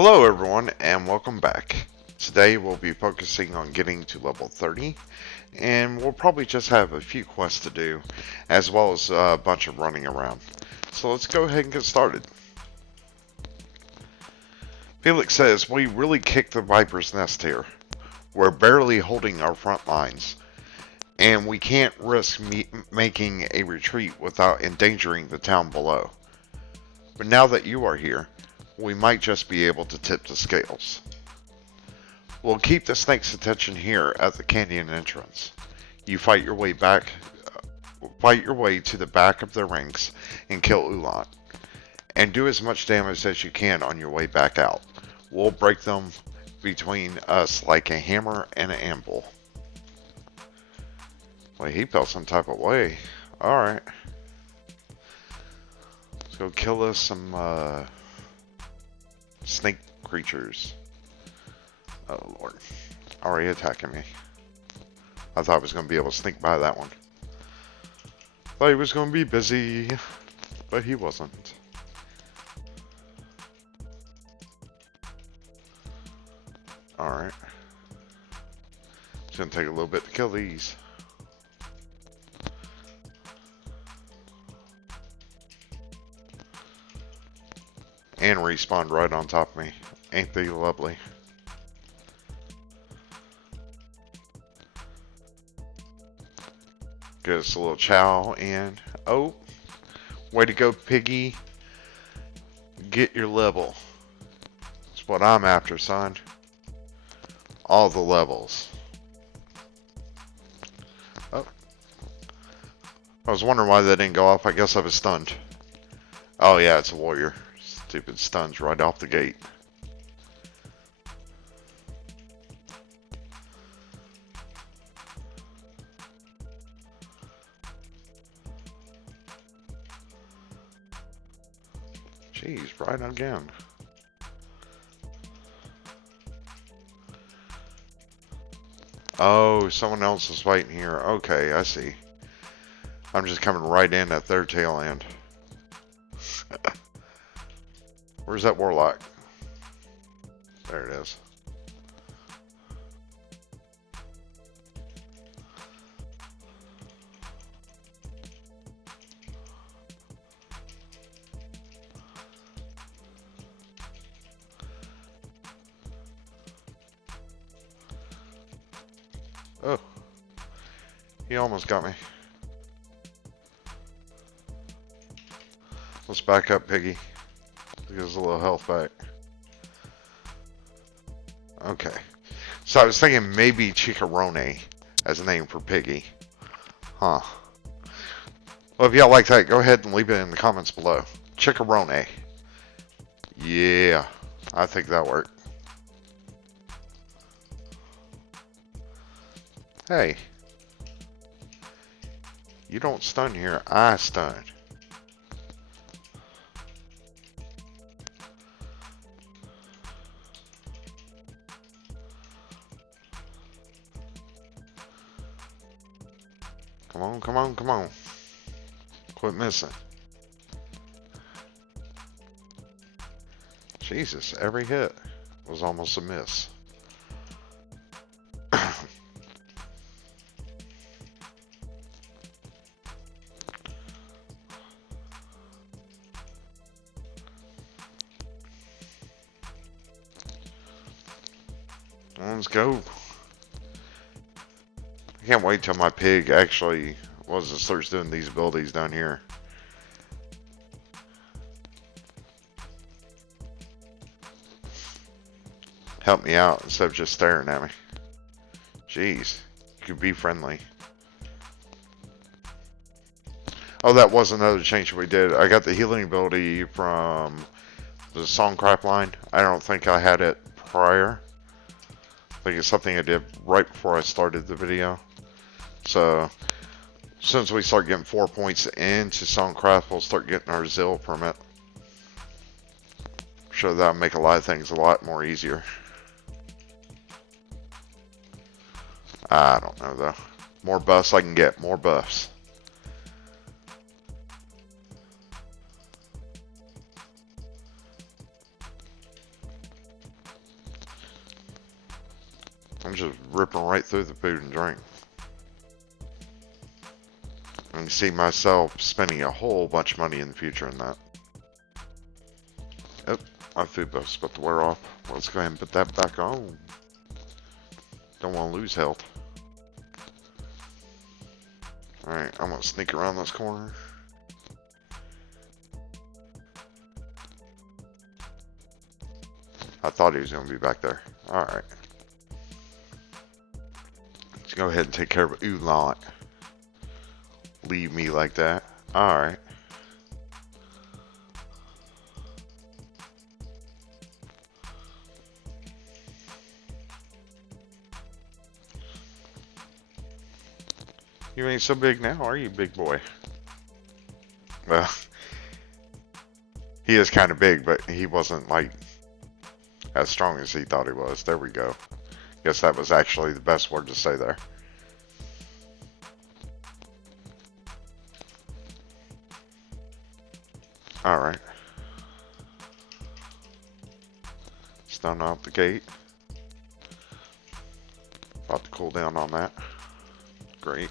Hello everyone and welcome back. Today we'll be focusing on getting to level 30 and we'll probably just have a few quests to do as well as a bunch of running around. So let's go ahead and get started. Felix says, we really kicked the Viper's nest here. We're barely holding our front lines and we can't risk making a retreat without endangering the town below. But now that you are here, we might just be able to tip the scales. We'll keep the snake's attention here at the canyon entrance. You fight your way to the back of the ranks and kill Ulan, and do as much damage as you can on your way back out. We'll break them between us like a hammer and an anvil. Well, he felt some type of way. Alright. Let's go kill us some snake creatures. Oh lord. Already attacking me. I thought I was going to be able to sneak by that one. Thought he was going to be busy, but he wasn't. Alright. It's going to take a little bit to kill these. And respawned right on top of me. Ain't they lovely? Get us a little chow and oh, way to go, piggy. Get your level. That's what I'm after, son. All the levels. Oh, I was wondering why that didn't go off. I guess I was stunned. Oh yeah, it's a warrior. Stupid stuns right off the gate. Jeez, right again. Oh, someone else is fighting here. Okay, I see. I'm just coming right in at their tail end. Where's that warlock? There it is. Oh, he almost got me. Let's back up, piggy. Get us a little health back. Okay. So I was thinking maybe Chicharone as a name for piggy. Huh. Well, if y'all like that, go ahead and leave it in the comments below. Chicharone. Yeah, I think that'll work. Hey. You don't stun here, I stun. Come on, come on, come on. Quit missing. Jesus, every hit was almost a miss. Let's go. I can't wait till my pig actually starts doing these abilities down here. Help me out instead of just staring at me. Jeez, you could be friendly. Oh, that was another change we did. I got the healing ability from the Songcraft line. I don't think I had it prior. I think it's something I did right before I started the video. So, since we start getting 4 points into Songcraft, we'll start getting our Zill permit. I'm sure that'll make a lot of things a lot more easier. I don't know though. More buffs I can get, more buffs. I'm just ripping right through the food and drink. And see myself spending a whole bunch of money in the future in that. Oh, my food buff's about to wear off. Let's go ahead and put that back on. Don't want to lose health. Alright, I'm going to sneak around this corner. I thought he was going to be back there. Alright. Let's go ahead and take care of Oolong. Leave me like that. Alright. You ain't so big now, are you, big boy? Well, he is kind of big, but he wasn't, like, as strong as he thought he was. There we go. Guess that was actually the best word to say there. Alright. Stun off the gate. About to cool down on that. Great.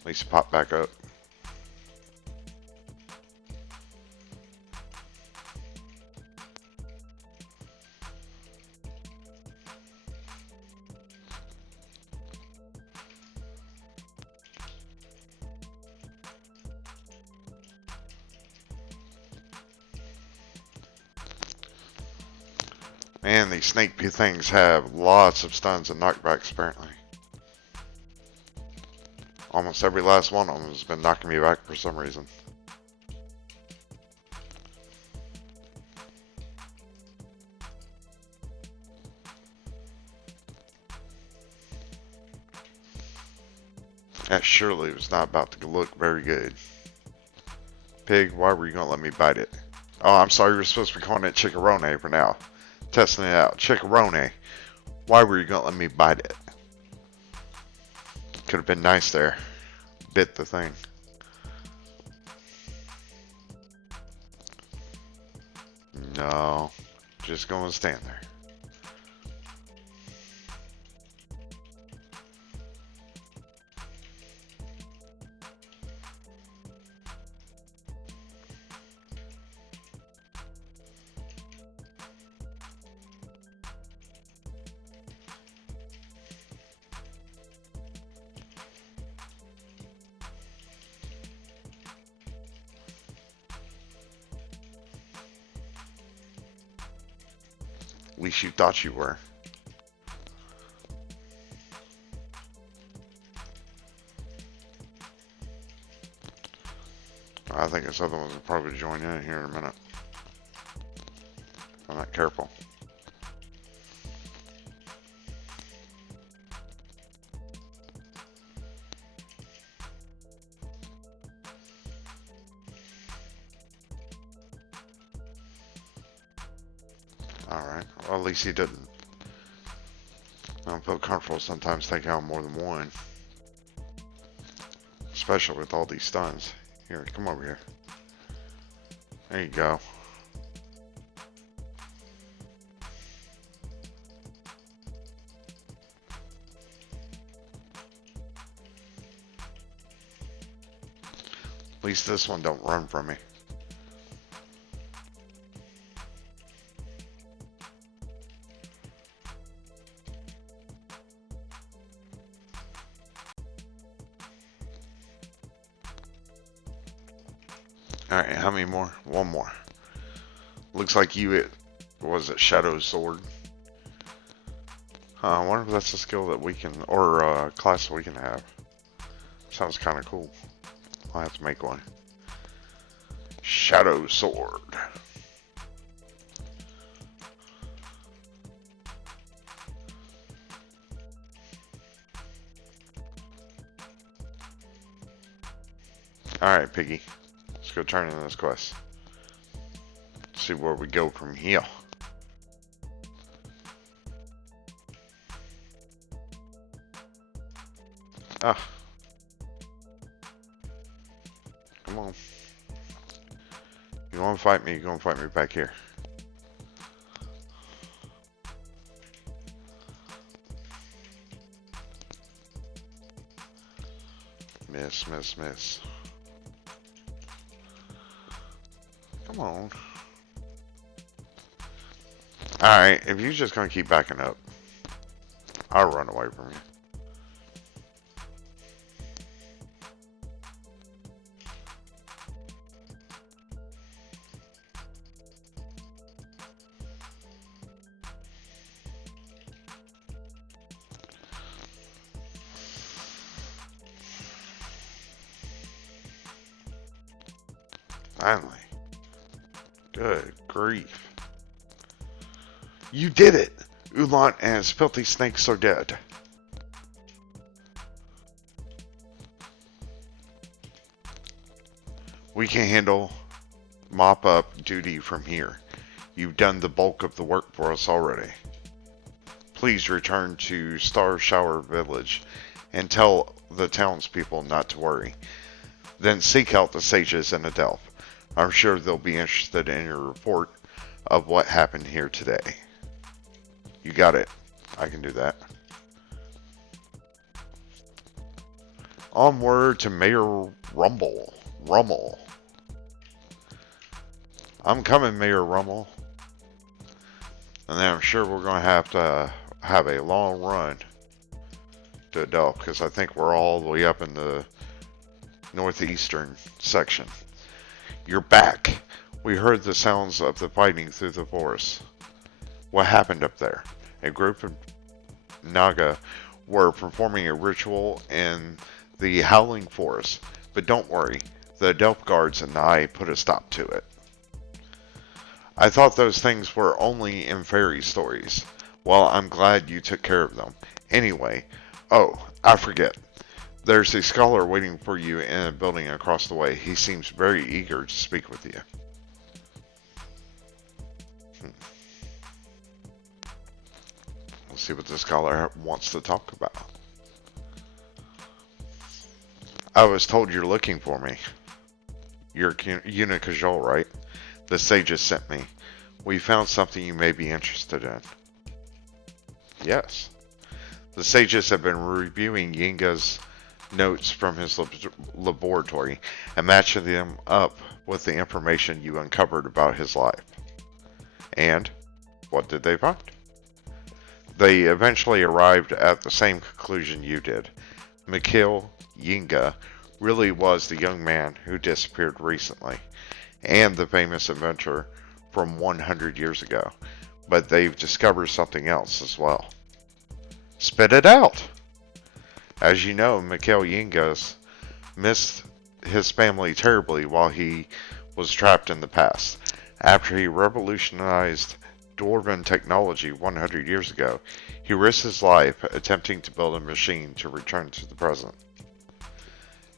At least pop back up. Man, these snake things have lots of stuns and knockbacks apparently. Almost every last one of them has been knocking me back for some reason. That surely was not about to look very good. Pig, why were you going to let me bite it? Oh, I'm sorry, you're supposed to be calling it Chickarone for now. Testing it out. Chickarone, why were you going to let me bite it? Could have been nice there. Bit the thing. No, just going to stand there. At least you thought you were. I think this other one's will probably join in here in a minute. If I'm not careful. Alright, well at least he didn't. I don't feel comfortable sometimes taking out more than one. Especially with all these stuns. Here, come over here. There you go. At least this one don't run from me. Alright, how many more? One more. Looks like you was it Shadow Sword? I wonder if that's a skill that we can, or a class we can have. Sounds kind of cool. I'll have to make one. Shadow Sword. Alright, Piggy. Let's go turn in this quest. See where we go from here. Ah. Come on. You want to fight me, you're going to fight me back here. Miss, miss, miss. Come on. Alright, if you're just gonna keep backing up, I'll run away from you. Finally. Good grief. You did it! Ulant and his filthy snakes are dead. We can handle mop-up duty from here. You've done the bulk of the work for us already. Please return to Star Shower Village and tell the townspeople not to worry. Then seek out the sages in Adelph. I'm sure they'll be interested in your report of what happened here today. You got it. I can do that. Onward to Mayor Rummel. I'm coming, Mayor Rummel. And then I'm sure we're going to have a long run to Adelph, because I think we're all the way up in the northeastern section. You're back. We heard the sounds of the fighting through the forest. What happened up there? A group of Naga were performing a ritual in the Howling Forest. But don't worry, the Adelph guards and I put a stop to it. I thought those things were only in fairy stories. Well, I'm glad you took care of them. Anyway, I forget. There's a scholar waiting for you in a building across the way. He seems very eager to speak with you. Let's see what the scholar wants to talk about. I was told you're looking for me. You're Unicajol, right? The sages sent me. We found something you may be interested in. Yes. The sages have been reviewing Yinga's notes from his laboratory and matching them up with the information you uncovered about his life. And what did they find? They eventually arrived at the same conclusion you did. Mikhail Yinga really was the young man who disappeared recently, and the famous inventor from 100 years ago. But they've discovered something else as well. Spit it out! As you know, Mikhail Yingas missed his family terribly while he was trapped in the past. After he revolutionized Dwarven technology 100 years ago, he risked his life attempting to build a machine to return to the present.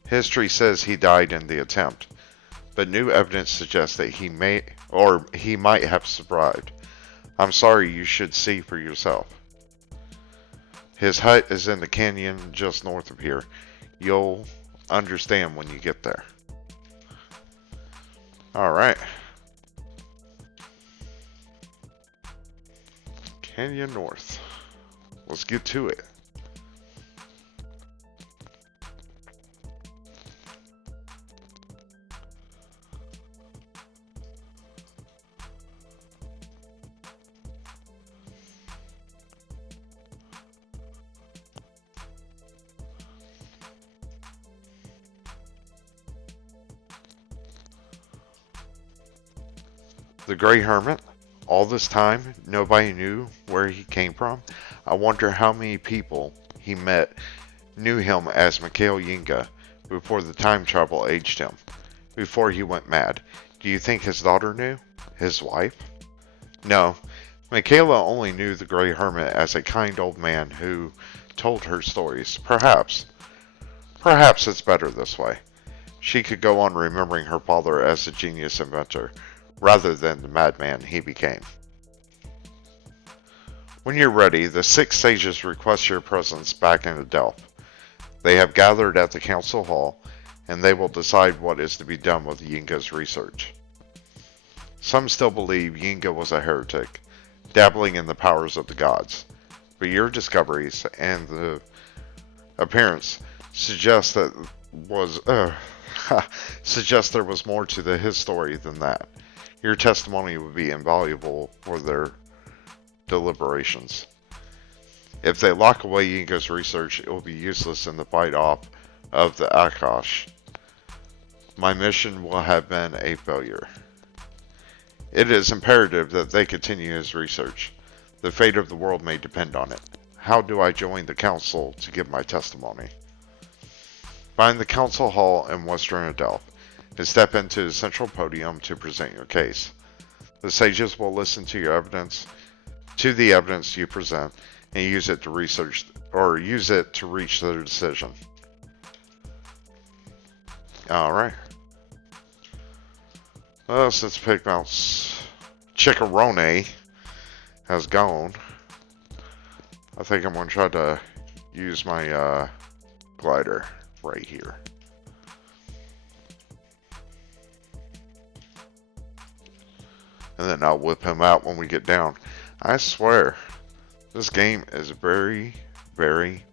History says he died in the attempt, but new evidence suggests that he might have survived. I'm sorry, you should see for yourself. His hut is in the canyon just north of here. You'll understand when you get there. Alright. Canyon North. Let's get to it. The Grey Hermit. All this time, nobody knew where he came from. I wonder how many people he met knew him as Mikhail Yinga before the time travel aged him, before he went mad. Do you think his daughter knew? His wife? No. Michaela only knew the Grey Hermit as a kind old man who told her stories. Perhaps it's better this way. She could go on remembering her father as a genius inventor, rather than the madman he became. When you're ready, the 6 sages request your presence back in Adelph. They have gathered at the council hall, and they will decide what is to be done with Yinga's research. Some still believe Yinga was a heretic, dabbling in the powers of the gods, but your discoveries and the appearance suggest that was suggests there was more to his story than that. Your testimony would be invaluable for their deliberations. If they lock away Yinka's research, it will be useless in the fight off of the Archeage. My mission will have been a failure. It is imperative that they continue his research. The fate of the world may depend on it. How do I join the council to give my testimony? Find the council hall in Western Adelph and step into the central podium to present your case. The sages will listen to your evidence, to the evidence you present, and use it to reach their decision. Alright. Well, since Pigmount's Chickarone has gone, I think I'm going to try to use my glider right here. And then I'll whip him out when we get down. I swear, this game is very, very,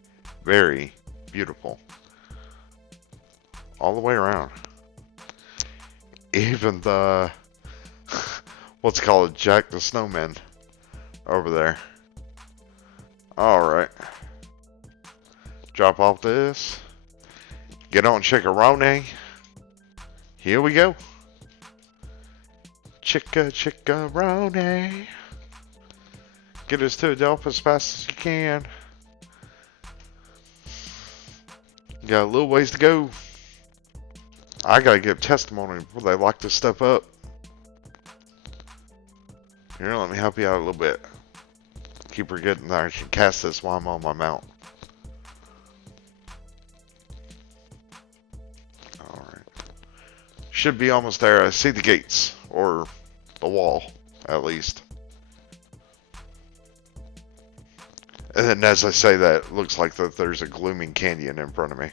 very beautiful. All the way around. Even the, what's it called, Jack the Snowman over there. Alright. Drop off this. Get on Chickarone. Here we go. Chickarone. Get us to Adelphi as fast as you can. Got a little ways to go. I gotta give testimony before they lock this stuff up. Here, let me help you out a little bit. Keep forgetting that I can cast this while I'm on my mount. Alright. Should be almost there. I see the gates. Or the wall, at least. And then as I say that, it looks like that there's a glooming canyon in front of me.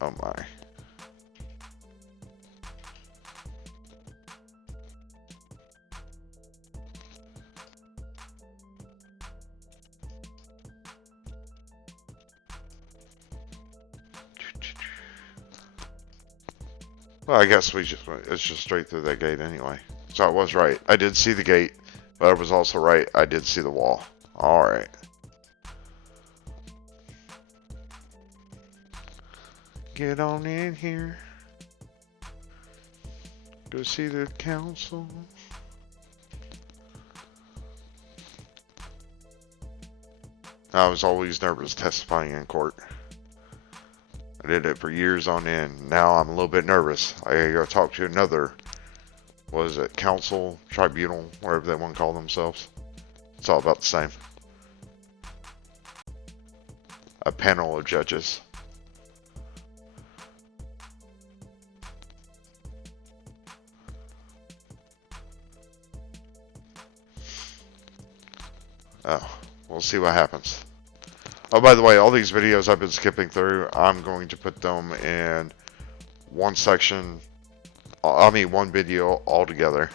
Oh my. Well, I guess it's just straight through that gate anyway. So I was right. I did see the gate, but I was also right. I did see the wall. Alright. Get on in here. Go see the council. I was always nervous testifying in court. I did it for years on end. Now I'm a little bit nervous. I gotta go talk to another, what is it, council, tribunal, whatever they want to call themselves. It's all about the same. A panel of judges. Oh, we'll see what happens. Oh, by the way, all these videos I've been skipping through, I'm going to put them in one section, one video all together.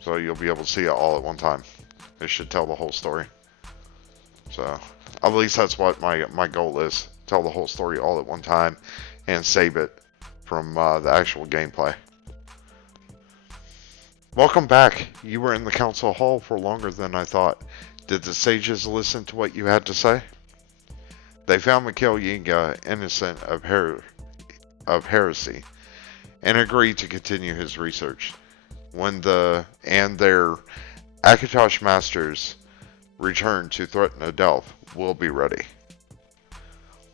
So you'll be able to see it all at one time. It should tell the whole story. So, at least that's what my goal is. Tell the whole story all at one time and save it from the actual gameplay. Welcome back. You were in the council hall for longer than I thought. Did the sages listen to what you had to say? They found Mikhail Yinga innocent of heresy and agreed to continue his research. When their Archeage masters return to threaten Adelph, we'll be ready.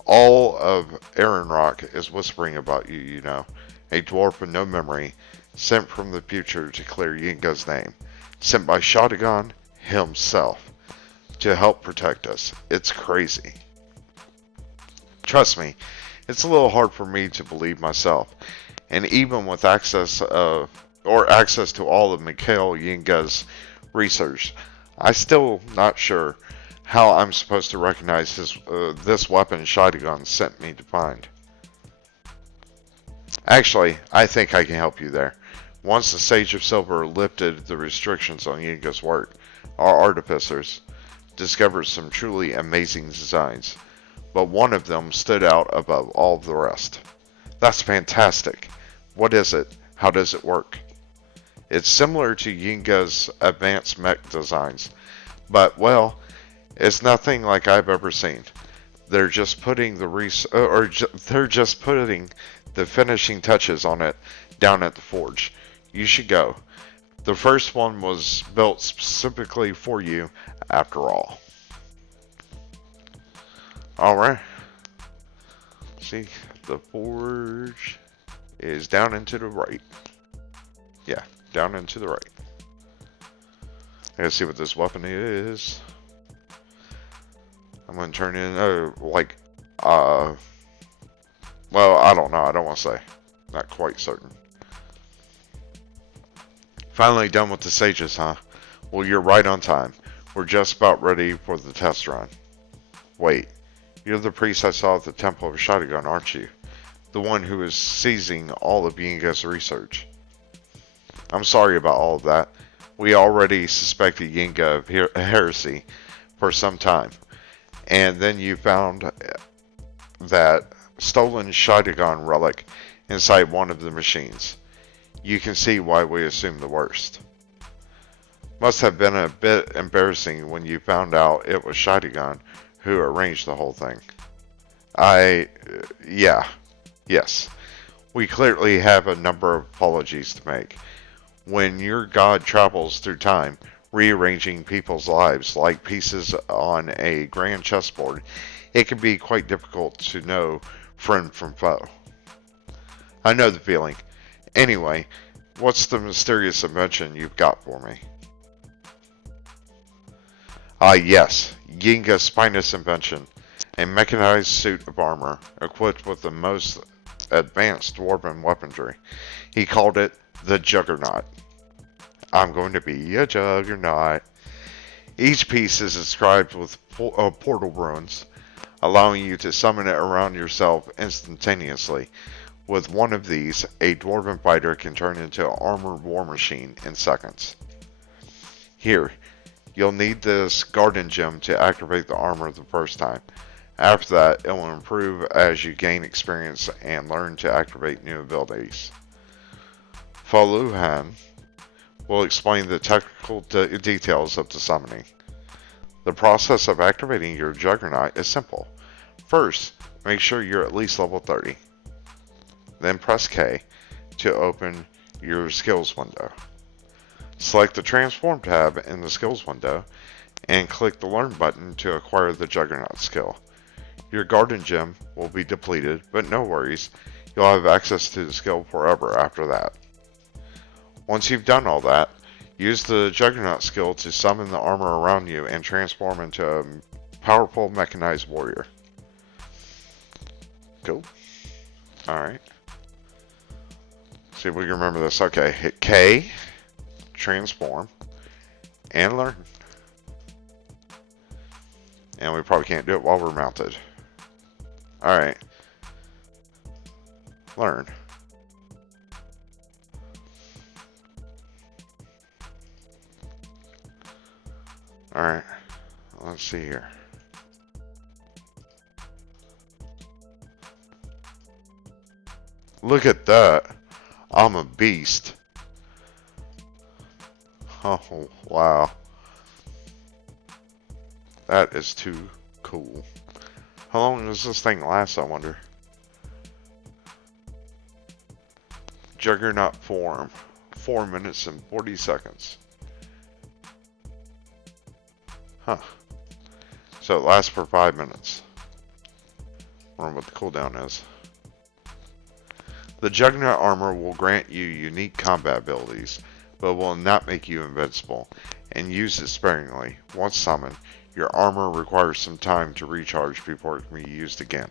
All of Rock is whispering about you, you know. A dwarf with no memory, sent from the future to clear Yinga's name. Sent by Shotgun himself to help protect us. It's crazy. Trust me, it's a little hard for me to believe myself. And even with access to all of Mikhail Yinga's research, I'm still not sure how I'm supposed to recognize this weapon Shotgun sent me to find. Actually, I think I can help you there. Once the Sage of Silver lifted the restrictions on Yinga's work, our artificers discovered some truly amazing designs. but one of them stood out above all the rest. That's fantastic. What is it? How does it work? It's similar to Yinga's advanced mech designs, but well, it's nothing like I've ever seen. They're just putting they're just putting the finishing touches on it down at the forge. You should go. The first one was built specifically for you, after all. Alright. See, the forge is down and to the right. Yeah, down and to the right. Let's see what this weapon is. I'm gonna turn in, well, I don't know. I don't want to say. Not quite certain. Finally done with the sages, huh? Well, you're right on time. We're just about ready for the test run. Wait, you're the priest I saw at the Temple of Shotgun, aren't you? The one who is seizing all of Yinga's research. I'm sorry about all of that. We already suspected Yinga of heresy for some time. And then you found that stolen Shotgun relic inside one of the machines. You can see why we assumed the worst. Must have been a bit embarrassing when you found out it was Shotgun who arranged the whole thing. Yes. We clearly have a number of apologies to make. When your god travels through time, rearranging people's lives like pieces on a grand chessboard, it can be quite difficult to know friend from foe. I know the feeling. Anyway, what's the mysterious invention you've got for me? Yes, Yinga's finest invention. A mechanized suit of armor, equipped with the most advanced dwarven weaponry. He called it the Juggernaut. I'm going to be a Juggernaut. Each piece is inscribed with portal runes, allowing you to summon it around yourself instantaneously. With one of these, a dwarven fighter can turn into an armored war machine in seconds. Here, you'll need this garden gem to activate the armor the first time. After that, it will improve as you gain experience and learn to activate new abilities. Faluhan will explain the technical details of the summoning. The process of activating your Juggernaut is simple. First, make sure you're at least level 30. Then press K to open your skills window. Select the Transform tab in the skills window and click the Learn button to acquire the Juggernaut skill. Your garden gem will be depleted, but no worries, you'll have access to the skill forever after that. Once you've done all that, use the Juggernaut skill to summon the armor around you and transform into a powerful mechanized warrior. Cool. Alright. See if we can remember this. Okay, hit K, transform, and learn. And we probably can't do it while we're mounted. Alright. Learn. Alright. Let's see here. Look at that. I'm a beast. Oh, wow. That is too cool. How long does this thing last, I wonder? Juggernaut form. 4 minutes and 40 seconds. Huh. So it lasts for 5 minutes. I wonder what the cooldown is. The Juggernaut armor will grant you unique combat abilities, but will not make you invincible, and use it sparingly. Once summoned, your armor requires some time to recharge before it can be used again.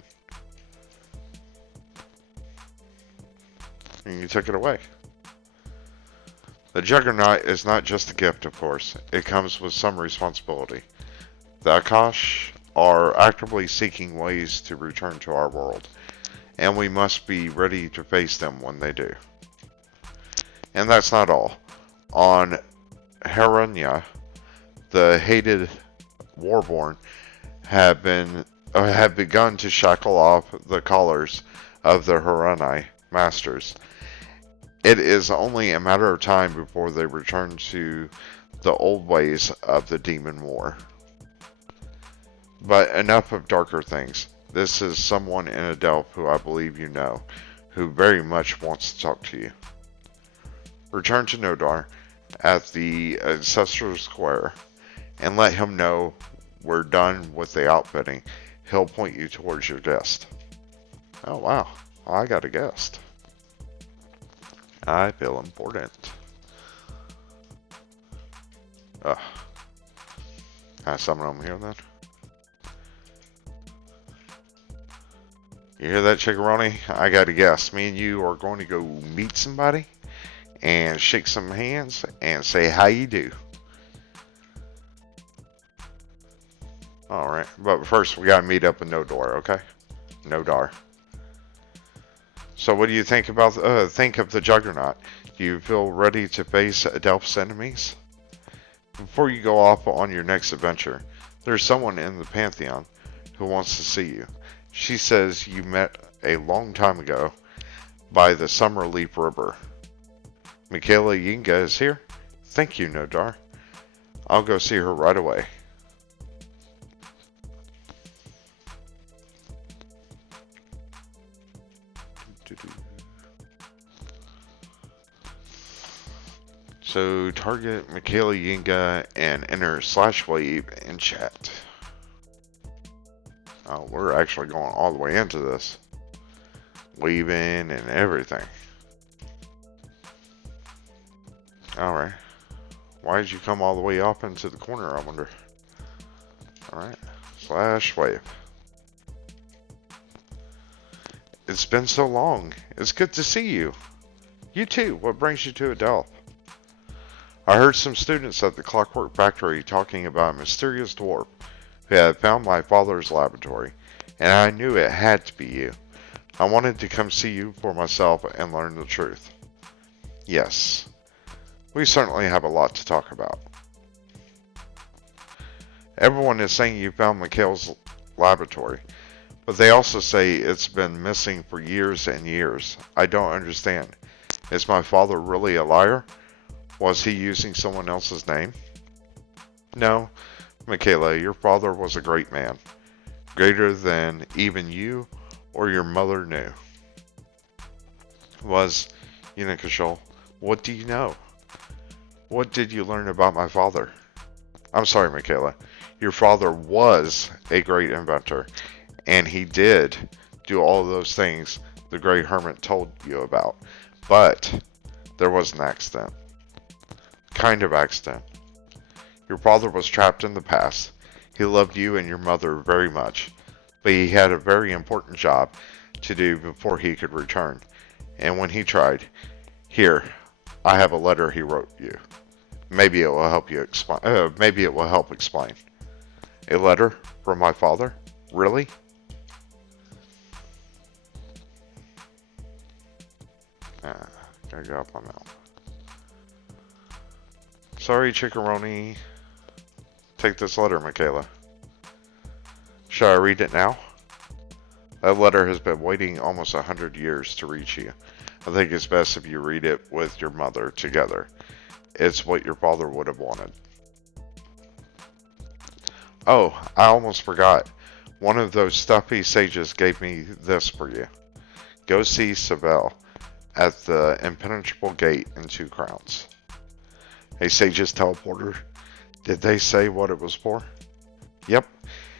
And you took it away. The Juggernaut is not just a gift, of course. It comes with some responsibility. The Archeage are actively seeking ways to return to our world, and we must be ready to face them when they do. And that's not all. On Heranya, the hated Warborn have been have begun to shackle off the collars of the Harani masters. It is only a matter of time before they return to the old ways of the demon war. But enough of darker things. This is someone in Adelph who I believe you know, who very much wants to talk to you. Return to Nodar at the Ancestral Square and let him know we're done with the outfitting. He'll point you towards your guest. Oh wow, I got a guest. I feel important. Can I summon him here then? You hear that, Chickaroni? I got a guest. Me and you are going to go meet somebody and shake some hands and say how you do. Alright, but first we gotta meet up in Nodar, okay? Nodar. So what do you think about think of the Juggernaut? Do you feel ready to face Adelph's enemies? Before you go off on your next adventure, there's someone in the Pantheon who wants to see you. She says you met a long time ago by the Summer Leap River. Michaela Yinga is here. Thank you, Nodar. I'll go see her right away. So target Michaela Yinga and enter /wave in chat. Oh, we're actually going all the way into this. Waving and everything. Alright. Why did you come all the way up into the corner, I wonder? Alright. /wave. It's been so long. It's good to see you. You too. What brings you to Adelph? I heard some students at the Clockwork Factory talking about a mysterious dwarf who had found my father's laboratory, and I knew it had to be you. I wanted to come see you for myself and learn the truth. Yes, we certainly have a lot to talk about. Everyone is saying you found Mikhail's laboratory, but they also say it's been missing for years and years. I don't understand. Is my father really a liar? Was he using someone else's name? No, Michaela, your father was a great man. Greater than even you or your mother knew. Was Unikashol, what do you know? What did you learn about my father? I'm sorry, Michaela. Your father was a great inventor, and he did do all of those things the great hermit told you about. But there was an accident. Kind of accident. Your father was trapped in the past. He loved you and your mother very much, but he had a very important job to do before he could return. And when he tried, here, I have a letter he wrote you. Maybe it will help you explain. Maybe it will help explain. A letter from my father? Really? Gotta get off my mouth. Sorry, Chickaroni. Take this letter, Michaela. Shall I read it now? That letter has been waiting almost 100 years to reach you. I think it's best if you read it with your mother together. It's what your father would have wanted. Oh, I almost forgot. One of those stuffy sages gave me this for you. Go see Sabel at the impenetrable gate in 2 Crowns. A sage's teleporter. Did they say what it was for? Yep.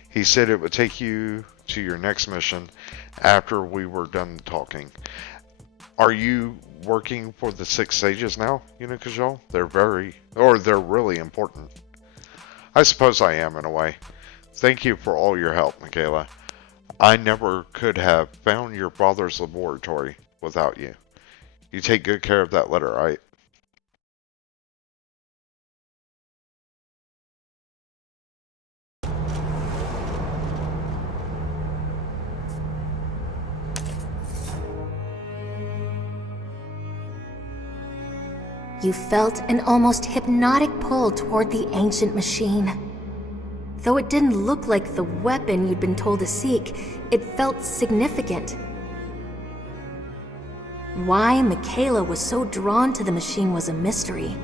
He said it would take you to your next mission after we were done talking. Are you working for the 6 sages now, Unikajal? They're really important. I suppose I am in a way. Thank you for all your help, Michaela. I never could have found your father's laboratory without you. You take good care of that letter, right? You felt an almost hypnotic pull toward the ancient machine. Though it didn't look like the weapon you'd been told to seek, it felt significant. Why Michaela was so drawn to the machine was a mystery,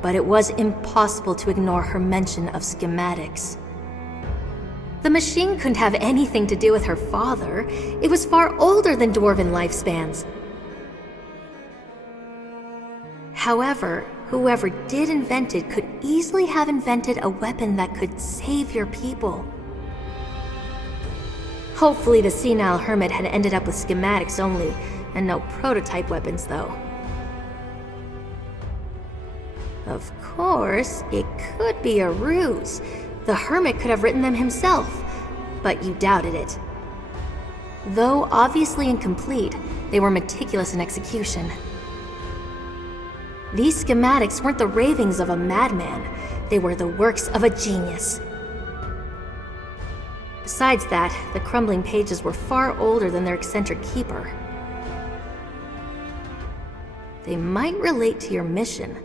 but it was impossible to ignore her mention of schematics. The machine couldn't have anything to do with her father. It was far older than dwarven lifespans. However, whoever did invent it could easily have invented a weapon that could save your people. Hopefully the senile hermit had ended up with schematics only, and no prototype weapons though. Of course, it could be a ruse. The hermit could have written them himself, but you doubted it. Though obviously incomplete, they were meticulous in execution. These schematics weren't the ravings of a madman, they were the works of a genius. Besides that, the crumbling pages were far older than their eccentric keeper. They might relate to your mission.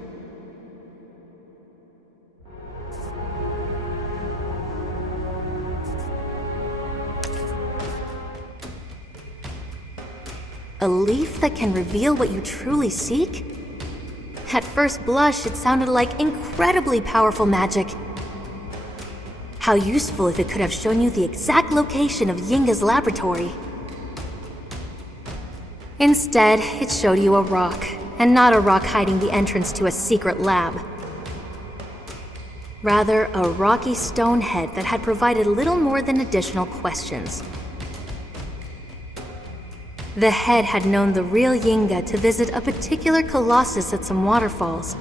A leaf that can reveal what you truly seek? At first blush, it sounded like incredibly powerful magic. How useful if it could have shown you the exact location of Yinga's laboratory. Instead, it showed you a rock, and not a rock hiding the entrance to a secret lab. Rather, a rocky stone head that had provided little more than additional questions. The head had known the real Yinga to visit a particular colossus at some waterfalls.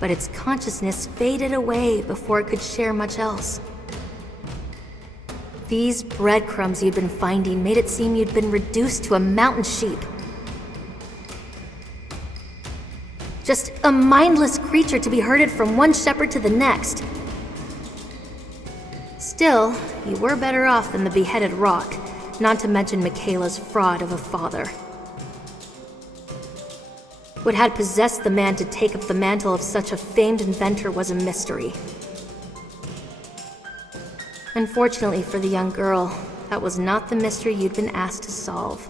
But its consciousness faded away before it could share much else. These breadcrumbs you'd been finding made it seem you'd been reduced to a mountain sheep. Just a mindless creature to be herded from one shepherd to the next. Still, you were better off than the beheaded rock. Not to mention Michaela's fraud of a father. What had possessed the man to take up the mantle of such a famed inventor was a mystery. Unfortunately for the young girl, that was not the mystery you'd been asked to solve.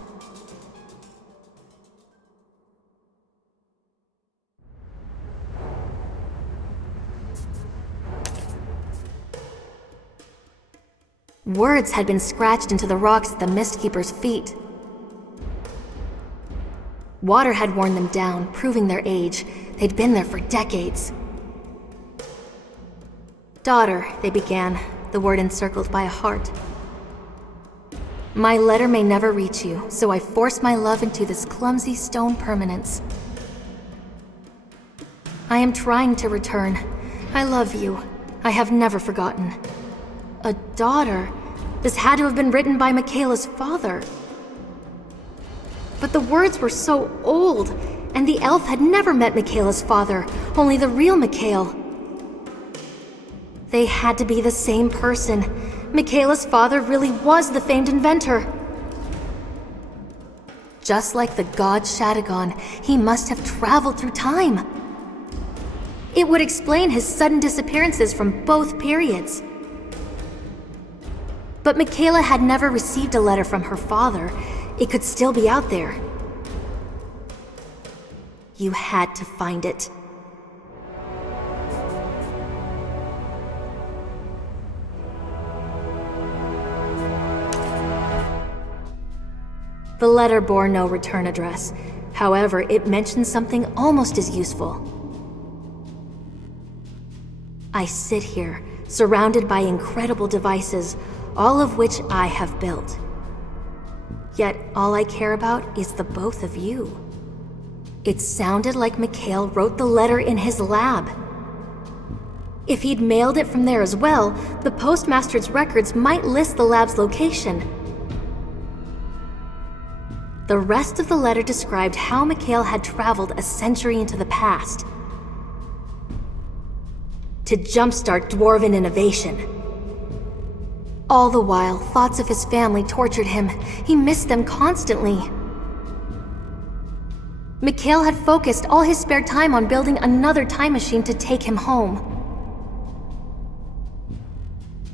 Words had been scratched into the rocks at the Mistkeeper's feet. Water had worn them down, proving their age. They'd been there for decades. Daughter, they began, the word encircled by a heart. My letter may never reach you, so I force my love into this clumsy stone permanence. I am trying to return. I love you. I have never forgotten. A daughter? This had to have been written by Michaela's father. But the words were so old, and the elf had never met Michaela's father, only the real Mikhail. They had to be the same person. Michaela's father really was the famed inventor. Just like the god Shadagon, he must have traveled through time. It would explain his sudden disappearances from both periods. But Michaela had never received a letter from her father. It could still be out there. You had to find it. The letter bore no return address. However, it mentioned something almost as useful. I sit here, surrounded by incredible devices, all of which I have built. Yet all I care about is the both of you. It sounded like Mikhail wrote the letter in his lab. If he'd mailed it from there as well, the postmaster's records might list the lab's location. The rest of the letter described how Mikhail had traveled a century into the past to jumpstart dwarven innovation. All the while, thoughts of his family tortured him. He missed them constantly. Mikhail had focused all his spare time on building another time machine to take him home.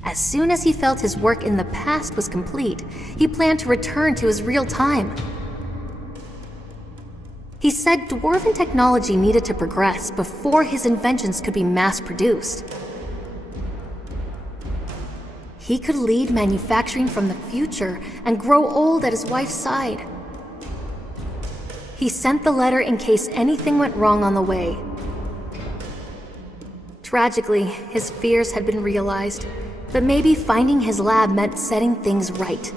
As soon as he felt his work in the past was complete, he planned to return to his real time. He said dwarven technology needed to progress before his inventions could be mass-produced. He could lead manufacturing from the future and grow old at his wife's side. He sent the letter in case anything went wrong on the way. Tragically, his fears had been realized, but maybe finding his lab meant setting things right.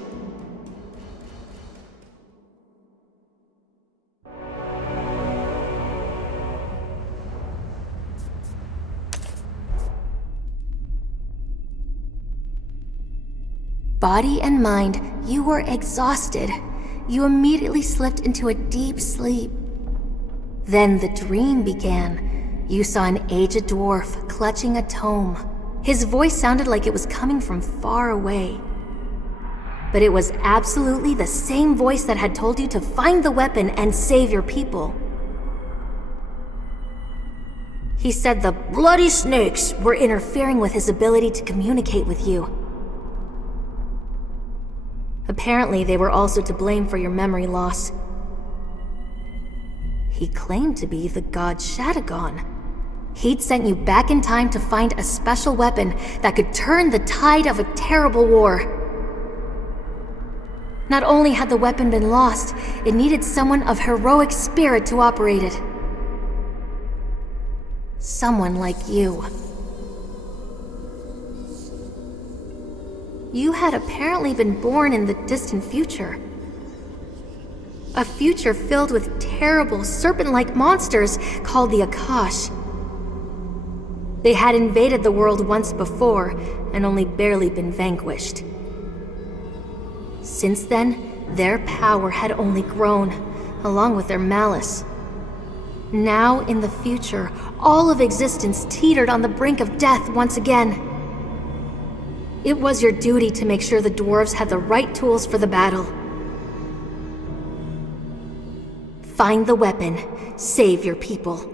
Body and mind, you were exhausted. You immediately slipped into a deep sleep. Then the dream began. You saw an aged dwarf clutching a tome. His voice sounded like it was coming from far away. But it was absolutely the same voice that had told you to find the weapon and save your people. He said the bloody snakes were interfering with his ability to communicate with you. Apparently, they were also to blame for your memory loss. He claimed to be the god Shadagon. He'd sent you back in time to find a special weapon that could turn the tide of a terrible war. Not only had the weapon been lost, it needed someone of heroic spirit to operate it. Someone like you. You had apparently been born in the distant future. A future filled with terrible, serpent-like monsters called the Archeage. They had invaded the world once before and only barely been vanquished. Since then, their power had only grown, along with their malice. Now, in the future, all of existence teetered on the brink of death once again. It was your duty to make sure the dwarves had the right tools for the battle. Find the weapon, save your people.